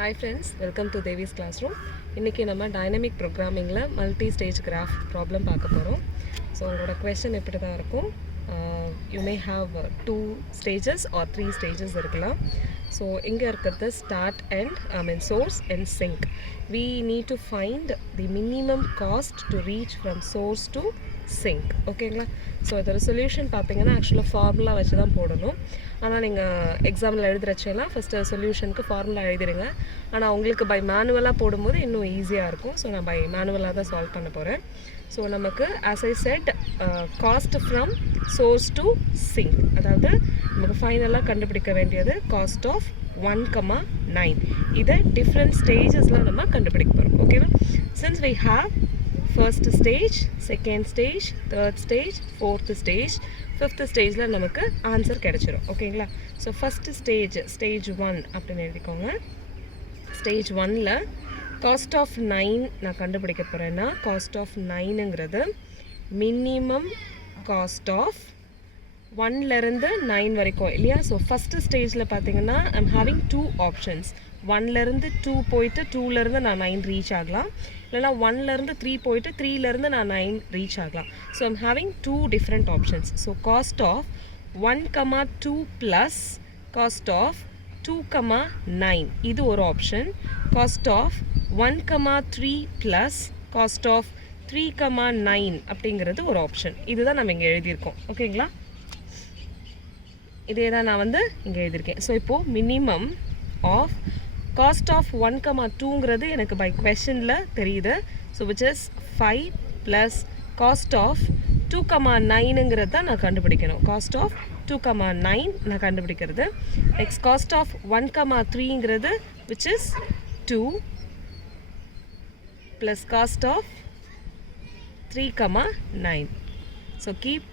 Hi friends, welcome to Devi's Classroom. இன்னைக்கு நம்ம dynamic ப்ரோக்ராமிங்கில் மல்டி ஸ்டேஜ் கிராஃப் ப்ராப்ளம் பார்க்க போகிறோம். ஸோ உங்களோட கொஸ்டின் இப்படி தான் இருக்கும். You may have 2 stages or 3 stages இருக்கலாம். ஸோ இங்கே இருக்கிறது start and source and sink. We need to find the minimum cost to reach from source to sink. ஓகேங்களா? ஸோ இதோட சொல்யூஷன் பார்த்தீங்கன்னா ஆக்சுவலாக ஃபார்முலா வச்சு தான் போடணும். ஆனால் நீங்கள் எக்ஸாமில் எழுதுறச்செல்லாம் ஃபஸ்ட்டு சொல்யூஷனுக்கு ஃபார்முலா எழுதிடுங்க. ஆனால் உங்களுக்கு பை மேனுவலாக போடும்போது இன்னும் ஈஸியாக இருக்கும். ஸோ நான் பை மேனுவலாக தான் சால்வ் பண்ண போகிறேன். ஸோ நமக்கு as I said cost from source to sink, அதாவது நமக்கு ஃபைனலாக கண்டுபிடிக்க வேண்டியது காஸ்ட் ஆஃப் 1,9. இதை டிஃப்ரெண்ட் ஸ்டேஜஸில் நம்ம கண்டுபிடிக்க போகிறோம். ஓகேவா? Since we have first stage, second stage, third stage, fourth stage, fifth stageல நமக்கு ஆன்சர் கிடைச்சிரும். ஓகேங்களா? ஸோ ஃபஸ்ட் ஸ்டேஜ் 1 அப்படின்னு எழுதிக்கோங்க. ஸ்டேஜ் 1ல் காஸ்ட் ஆஃப் 9 நான் கண்டுபிடிக்க போகிறேன்னா காஸ்ட் ஆஃப் 9ங்கிறது மினிமம் காஸ்ட் ஆஃப் 1லேருந்து 9 வரைக்கும் இல்லையா? ஸோ ஃபஸ்ட்டு ஸ்டேஜில் பார்த்தீங்கன்னா ஐம் ஹேவிங் 2 ஆப்ஷன்ஸ். 1லேருந்து 2 போயிட்டு 2லேருந்து நான் 9 ரீச் ஆகலாம், இல்லைனா 1லேருந்து 3 போயிட்டு 3லேருந்து நான் 9 ரீச் ஆகலாம். So I'm having 2 different options. So cost of 1,2 plus cost of 2,9 இது ஒரு option. Cost of 1,3 plus cost of 3,9 அப்படிங்கிறது ஒரு ஆப்ஷன். இதுதான் நம்ம இங்கே எழுதியிருக்கோம். ஓகேங்களா? இதே தான் நான் இங்கே எழுதியிருக்கேன். ஸோ இப்போது மினிமம் ஆஃப் காஸ்ட் ஆஃப் 1,2ங்கிறது எனக்கு பை கொஷனில் தெரியுது. So which is 5 plus cost of 2,9ங்கிறது தான் நான் கண்டுபிடிக்கணும். காஸ்ட் ஆஃப் 2,9 நான் கண்டுபிடிக்கிறது. நெக்ஸ்ட் காஸ்ட் ஆஃப் 1,3ங்கிறது which is 2 plus cost of 3,9. So keep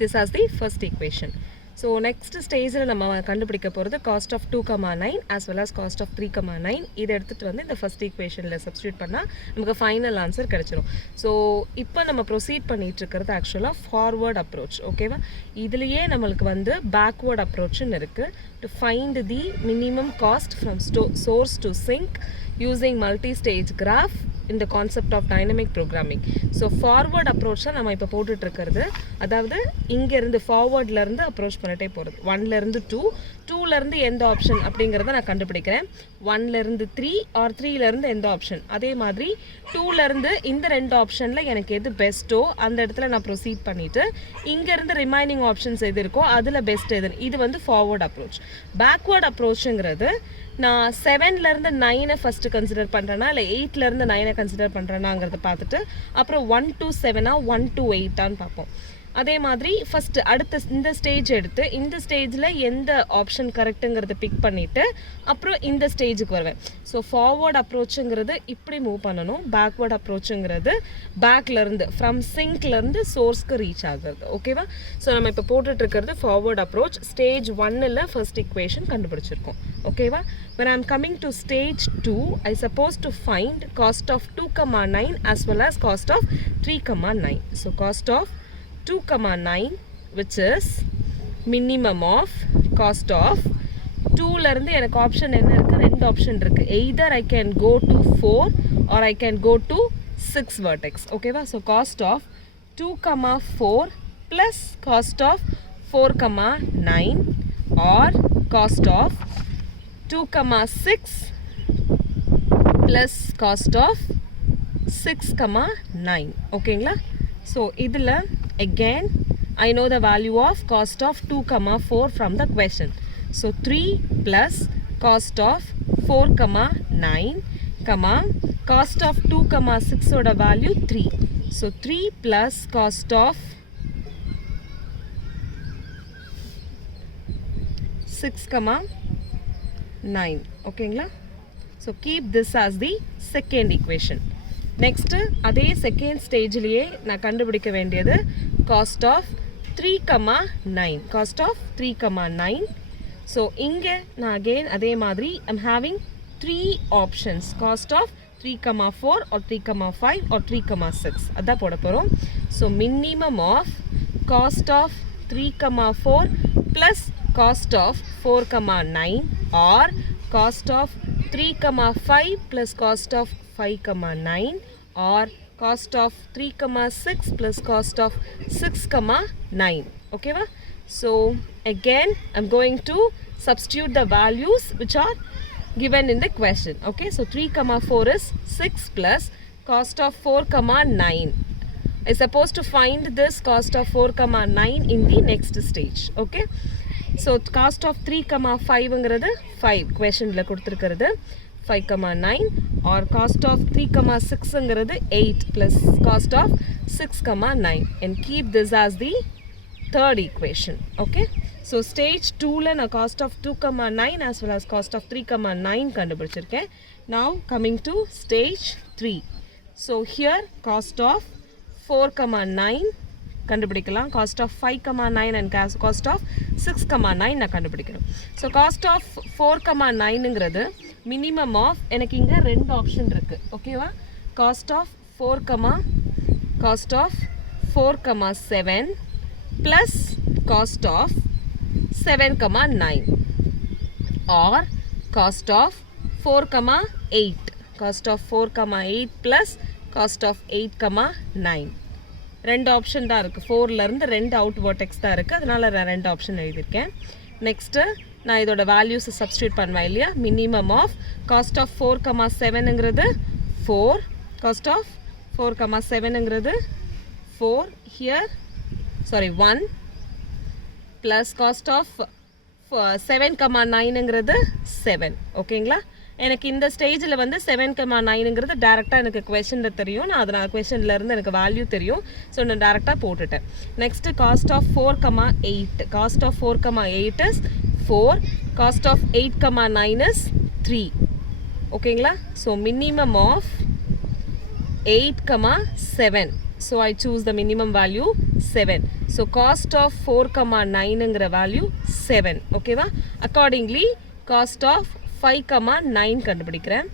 this as the first equation. So next stage நம்ம கண்டுபிடிக்க போகிறது cost of 2,9 as well as cost of 3,9. இதை எடுத்துகிட்டு இந்த ஃபர்ஸ்ட் ஈக்குவேஷனில் சப்ஸ்டியூட் பண்ணால் நமக்கு ஃபைனல் ஆன்சர் கிடைச்சிரும். ஸோ இப்போ நம்ம ப்ரொசீட் பண்ணிட்டு இருக்கிறது ஆக்சுவலாக ஃபார்வர்ட் அப்ரோச். ஓகேவா? இதுலேயே நம்மளுக்கு பேக்வேர்ட் அப்ரோச்சுன்னு இருக்குது. To find the minimum cost from source to sink using multi-stage graph in the concept of dynamic programming. So forward approach தான் நம்ம இப்போ போட்டுட்ருக்கிறது. அதாவது இங்கேருந்து ஃபார்வர்ட்லேருந்து அப்ரோச் பண்ணிட்டே போகிறது. 1லேருந்து 2, 2லேருந்து எந்த ஆப்ஷன் அப்படிங்கிறத நான் கண்டுபிடிக்கிறேன். 1லேருந்து 3 ஆர் 3லேருந்து எந்த ஆப்ஷன். அதே மாதிரி 2லேருந்து இந்த 2 ஆப்ஷனில் எனக்கு எது பெஸ்ட்டோ அந்த இடத்துல நான் ப்ரொசீட் பண்ணிவிட்டு இங்கேருந்து ரிமைனிங் ஆப்ஷன்ஸ் எது இருக்கோ அதில் பெஸ்ட் எது. இது ஃபார்வர்ட் அப்ரோச். பேக்வேர்ட் அப்ரோச்சுங்கிறது நான் 7லேருந்து 9 ஃபஸ்ட்டு கன்சிடர் பண்ணுறேன்னா இல்லை 8லேருந்து 9 கன்சிடர் பண்ணுறேன்னாங்கிறத பார்த்துட்டு அப்புறம் 1 to 7 1 to 8 பார்ப்போம். அதே மாதிரி ஃபஸ்ட்டு அடுத்த இந்த ஸ்டேஜ் எடுத்து இந்த ஸ்டேஜில் எந்த ஆப்ஷன் கரெக்டுங்கிறத பிக் பண்ணிவிட்டு அப்புறம் இந்த ஸ்டேஜுக்கு வருவேன். ஸோ ஃபார்வர்ட் அப்ரோச்சுங்கிறது இப்படி மூவ் பண்ணணும். பேக்வேர்ட் அப்ரோச்சுங்கிறது பேக்லேருந்து ஃப்ரம் சிங்க்லேருந்து சோர்ஸ்க்கு ரீச் ஆகுறது. ஓகேவா? ஸோ நம்ம இப்போ போட்டுட்ருக்கிறது ஃபார்வர்ட் அப்ரோச். ஸ்டேஜ் 1ல் ஃபர்ஸ்ட் ஈக்குவேஷன் கண்டுபிடிச்சிருக்கோம். ஓகேவா? when I'm coming to stage 2, I supposed to find cost of 2,9 as well as cost of 3,9. So cost of 2,9 which is minimum of cost of 2லேருந்து எனக்கு option என்ன இருக்குது? 2 option இருக்குது. either I can go to 4 or I can go to 6 vertex. ஓகேவா? So cost of 2,4 plus cost of 4,9 or cost of 2,6 plus cost of 6,9. ஓகேங்களா? So இதில் again I know the value of cost of 2,4 from the question. So 3 plus cost of 4,9 cost of 2,6 oda value 3. So 3 plus cost of 6,9. ஓகேங்களா? So keep this as the second equation. Next அதே second ஸ்டேஜ்லேயே நான் கண்டுபிடிக்க வேண்டியது cost of 3,9. Cost of 3,9. So இங்கே நான் again அதே மாதிரி I'm having 3 options. Cost of 3,4 or 3,5 or 3,6 அதான் போட போகிறோம். So minimum of cost of 3, 4 plus cost of 4, 9 or cost of 3, 5 plus cost of 5, 9 or cost of 3, 6 plus cost of 6, 9. Okay, va? So again I'm going to substitute the values which are given in the question. Okay, so 3, 4 is 6 plus cost of 4, 9. I supposed to find this cost of 4, 9 in the next stage. Okay, so cost of 3, 5 ங்கிறது 5 questionல கொடுத்திருக்கிறது 5, 9 or cost of 3, 6 ங்கிறது 8 plus cost of 6, 9 and keep this as the third equation. Okay, so stage 2ல நான் cost of 2, 9 as well as cost of 3, 9 கண்டுபிடிச்சிருக்கேன். Now coming to stage 3. So here cost of 4, 9 கண்டுபிடிக்கலாம். cost of 5, 9 and cost of 6, 9 நான் கண்டுபிடிக்கணும். So cost of 4, 9ங்கிறது minimum of எனக்கு இங்க ரெண்டு option இருக்கு. ஓகேவா? cost of 4, 7 plus cost of 7, 9 or cost of 4, 8. cost of 4, 8 plus cost of 8, 9. ரெண்டு option தான் இருக்கு. 4ல இருந்து ரெண்டு அவுட் வெர்டெக்ஸ் தான் இருக்கு. அதனால நான் ரெண்டு ஆப்ஷன் எழுதியிருக்கேன். நெக்ஸ்ட் நான் இதோட வேல்யூஸ் சப்ஸ்டிட்யூட் பண்ணுவேன் இல்லையா? மினிமம் ஆஃப் காஸ்ட் ஆஃப் 4, 7ங்கிறது 4. காஸ்ட் ஆஃப் 4, 7ங்கிறது 4 here sorry 1 plus cost of 7, 9ங்கிறது 7. ஓகேங்களா? எனக்கு இந்த ஸ்டேஜில் வந்து 7, 9ங்கிறது டேரெக்டாக எனக்கு கொஷனில் தெரியும். நான் அதனால் கொஷனில் இருந்து எனக்கு வேல்யூ தெரியும். ஸோ நான் டேரெக்டாக போட்டுட்டேன். Next cost of 4, 8. Cost of 4, 8 is 4. Cost of 8, 9 is 3. ஓகேங்களா? So minimum of 8, 7. So I choose the minimum value 7. So cost of 4, 9ங்கிற value 7. ஓகேவா? Accordingly cost of 5, 9 கண்டுபிடிக்கிறேன்.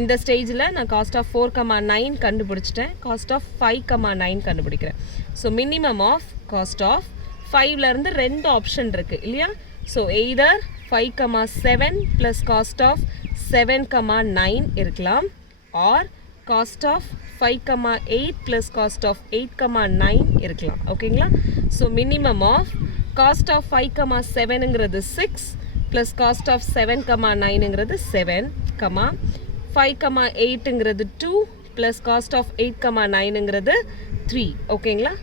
இந்த ஸ்டேஜில் நான் காஸ்ட் ஆஃப் 4, 9 கண்டுபிடிச்சிட்டேன். காஸ்ட் ஆஃப் 5, 9 கண்டுபிடிக்கிறேன். So minimum of cost of 5ல இருந்து ரெண்டு ஆப்ஷன் இருக்கு இல்லையா? So either 5, 7 plus cost of 7, 9 இருக்கலாம் or cost of 5, 8 plus cost of 8, 9 இருக்கலாம். ஓகேங்களா? So minimum of cost of 5, 7ங்கிறது 6 ப்ளஸ் காஸ்ட் ஆஃப் 7, 9ங்கிறது 7, 5, 8ங்கிறது 2 ப்ளஸ் காஸ்ட் ஆஃப் 8, 9ங்கிறது 3. ஓகேங்களா?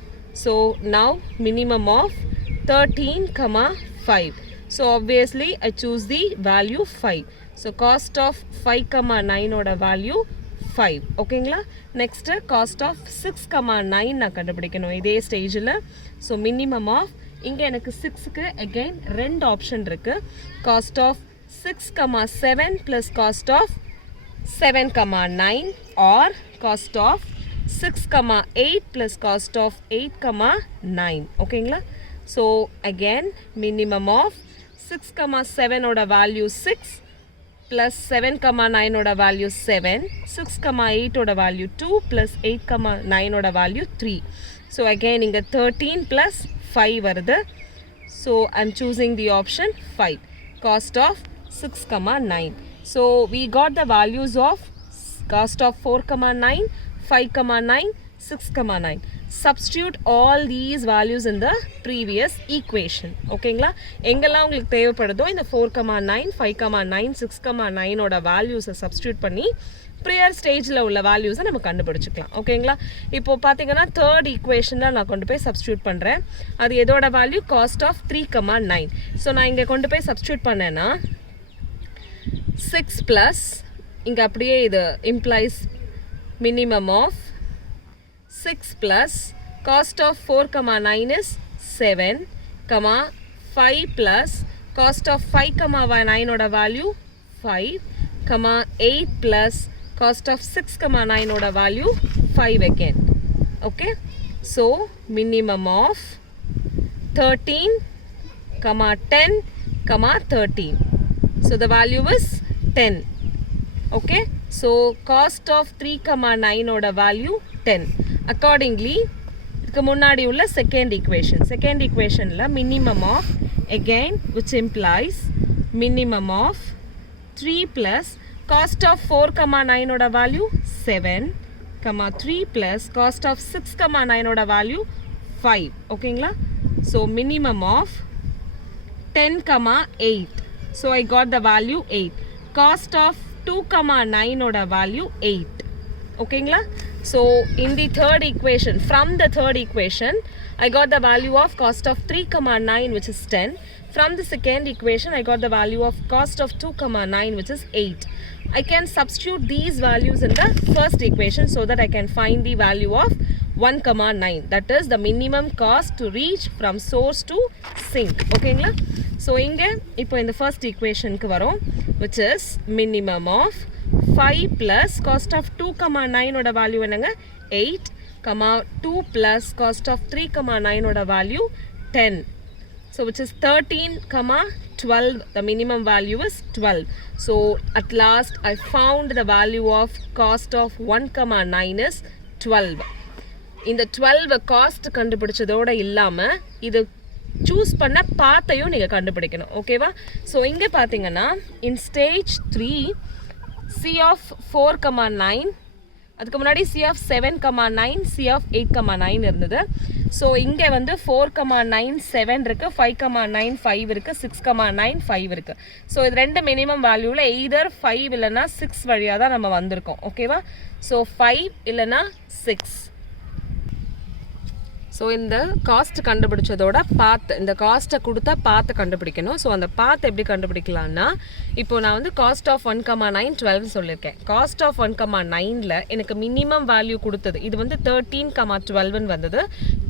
So now minimum of 13, 5. So obviously I choose the value 5. So cost of 5, 9ஓட value 5. ஓகேங்களா? Next cost of 6, 9 நான் கண்டுபிடிக்கணும் இதே ஸ்டேஜில். ஸோ மினிமம் ஆஃப் இங்கே எனக்கு 6க்கு அகெயின் ரெண்டு ஆப்ஷன் இருக்கு. Cost of 6, 7 plus cost of 7, 9 or cost of 6, 8 plus cost of 8, 9. ஓகேங்களா? ஸோ அகெயின் மினிமம் ஆஃப் 6, 7ஓட வேல்யூ 6 plus 7, 9ஓட value 7, 6, 8ஓட value 2 plus 8, 9ஓட value 3. So again இங்க 13 plus 5 வருது. So I'm choosing the option 5. Cost of 6, 9. So we got the values of cost of 4, 9, 5, 9, 6, 9. Substitute all these values in the previous equation. ஓகேங்களா? எங்கெல்லாம் உங்களுக்கு தேவைப்படுதோ இந்த 4, 9, 5, 9, 6, 9ஓட வேல்யூஸை சப்ஸ்டியூட் பண்ணி ப்ரியர் ஸ்டேஜில் உள்ள வேல்யூஸை நம்ம கண்டுபிடிச்சிக்கலாம். ஓகேங்களா? இப்போ பார்த்தீங்கன்னா தேர்ட் ஈக்குவேஷனில் நான் கொண்டு போய் சப்ஸ்டியூட் பண்ணுறேன். அது எதோட வேல்யூ? Cost of 3, 9. ஸோ நான் இங்கே கொண்டு போய் சப்ஸ்டியூட் பண்ணேன்னா 6 ப்ளஸ் இங்கே அப்படியே இது implies minimum of 6 plus cost of 4, 9 is 7, 5 plus cost of 5, 9 oda value 5, 8 plus cost of 6, 9 oda value 5 again. Okay, so minimum of 13, 10, 13. So the value is 10. Okay, so cost of 3, 9 oda value 10. Accordingly இதுக்கு முன்னாடி உள்ள second ஈக்குவேஷனில் minimum of again which implies minimum of 3 plus cost of 4, 9 ஓட value 7, 3 plus cost of 6, 9 ஓட value 5. ஓகேங்களா? So minimum of 10, 8. So I got the value 8. Cost of 2, 9 ஓட value 8. ஓகேங்களா? So in the third equation, from the third equation, I got the value of cost of 3, 9 which is 10. From the second equation, I got the value of cost of 2, 9 which is 8. I can substitute these values in the first equation so that I can find the value of 1, 9. That is the minimum cost to reach from source to sink. ஓகேங்களா? So இங்கே இப்போ இந்த first equation க்கு வரும், which is minimum of 5 plus cost of 2, 9 ஓட value என்னங்க 8, 2 plus cost of 3, 9 ஓட value 10. So which is 13, 12. The minimum value is 12. So at last I found the value of cost of 1, 9 is 12. இந்த 12 cost கண்டுபிடிச்சதோட இல்லாமல் இது choose பண்ண பாத்தையும் நீங்கள் கண்டுபிடிக்கணும். ஓகேவா? ஸோ இங்கே பார்த்தீங்கன்னா இன் ஸ்டேஜ் 3 C of 4, 9, அதுக்கு முன்னாடி C of 7, 9, C of 8, 9 இருந்தது. ஸோ இங்கே வந்து 4, 9, 7 இருக்குது, 5, 9, 5 இருக்குது, 6, 9, 5 இருக்குது. ஸோ இது ரெண்டு மினிமம் வேல்யூவில் எய்தர் 5 இல்லைனா 6 வழியாக தான் நம்ம வந்திருக்கோம். ஓகேவா? ஸோ 5 இல்லைனா 6. ஸோ இந்த காஸ்ட் கண்டுபிடிச்சதோட பாத், இந்த காஸ்ட்டை கொடுத்தா பாத்தை கண்டுபிடிக்கணும். ஸோ அந்த பாத் எப்படி கண்டுபிடிக்கலாம்னா, இப்போ நான் வந்து காஸ்ட் ஆஃப் 1, 9, 12 சொல்லியிருக்கேன். காஸ்ட் ஆஃப் 1, 9ல் எனக்கு மினிமம் வேல்யூ கொடுத்தது இது வந்து 13, 12ன்னு வந்தது.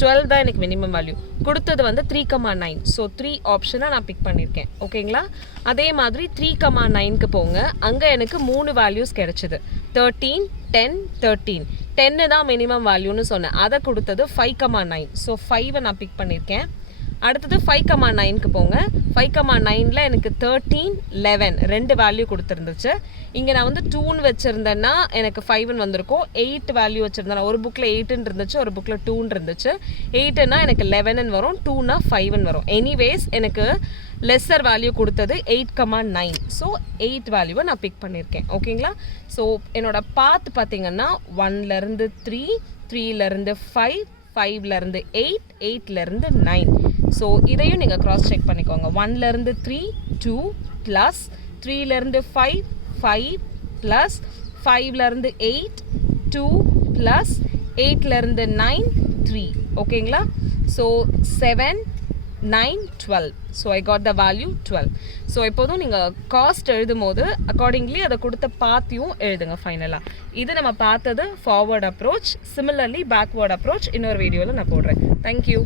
12 தான் எனக்கு மினிமம் வேல்யூ கொடுத்தது வந்து 3, 9. ஸோ 3 ஆப்ஷனை நான் பிக் பண்ணியிருக்கேன். ஓகேங்களா? அதே மாதிரி 3, 9க்கு போங்க. அங்கே எனக்கு 3 வேல்யூஸ் கிடைச்சிது. 13, 10, 13. 10 தான் மினிமம் வேல்யூன்னு சொன்னேன். அதை கொடுத்தது 5, 9. ஸோ 5 நான் பிக் பண்ணியிருக்கேன். அடுத்தது 5, 9க்கு போங்க. 5, 9ல் எனக்கு 13, 11 ரெண்டு வேல்யூ கொடுத்துருந்துச்சு. இங்கே நான் வந்து 2ன்னு வச்சுருந்தேன்னா எனக்கு 5ன்னு வந்திருக்கும். 8 வேல்யூ வச்சுருந்தேன். ஒரு புக்கில் 8ன்னு இருந்துச்சு, ஒரு புக்கில் 2ன்னு இருந்துச்சு. 8ன்னா எனக்கு 11ன்னு வரும், 2ன்னா 5ன்னு வரும். எனிவேஸ் எனக்கு லெஸ்ஸர் வேல்யூ கொடுத்தது 8, 9. ஸோ 8 வேல்யூவை நான் பிக் பண்ணியிருக்கேன். ஓகேங்களா? ஸோ என்னோட பாத் பார்த்தீங்கன்னா 1லேருந்து 3, 3லேருந்து 5, 5லேருந்து 8, 8லேருந்து 9. ஸோ இதையும் நீங்கள் க்ராஸ் செக் பண்ணிக்கோங்க. 1லேருந்து 3, 2 ப்ளஸ் 3லேருந்து 5, 5 ப்ளஸ் 5லேருந்து 8, 2 ப்ளஸ் 8லேருந்து 9, 3. ஓகேங்களா? So 7, 9, 12. So I got the value 12. So இப்போதும் நீங்கள் காஸ்ட் எழுதும் போது அக்கார்டிங்லி அதை கொடுத்த பாத்தியும் எழுதுங்க ஃபைனலாக. இது நம்ம பார்த்தது forward approach. Similarly backward approach இன்னொரு வீடியோவில் நான் போடுறேன். தேங்க்யூ.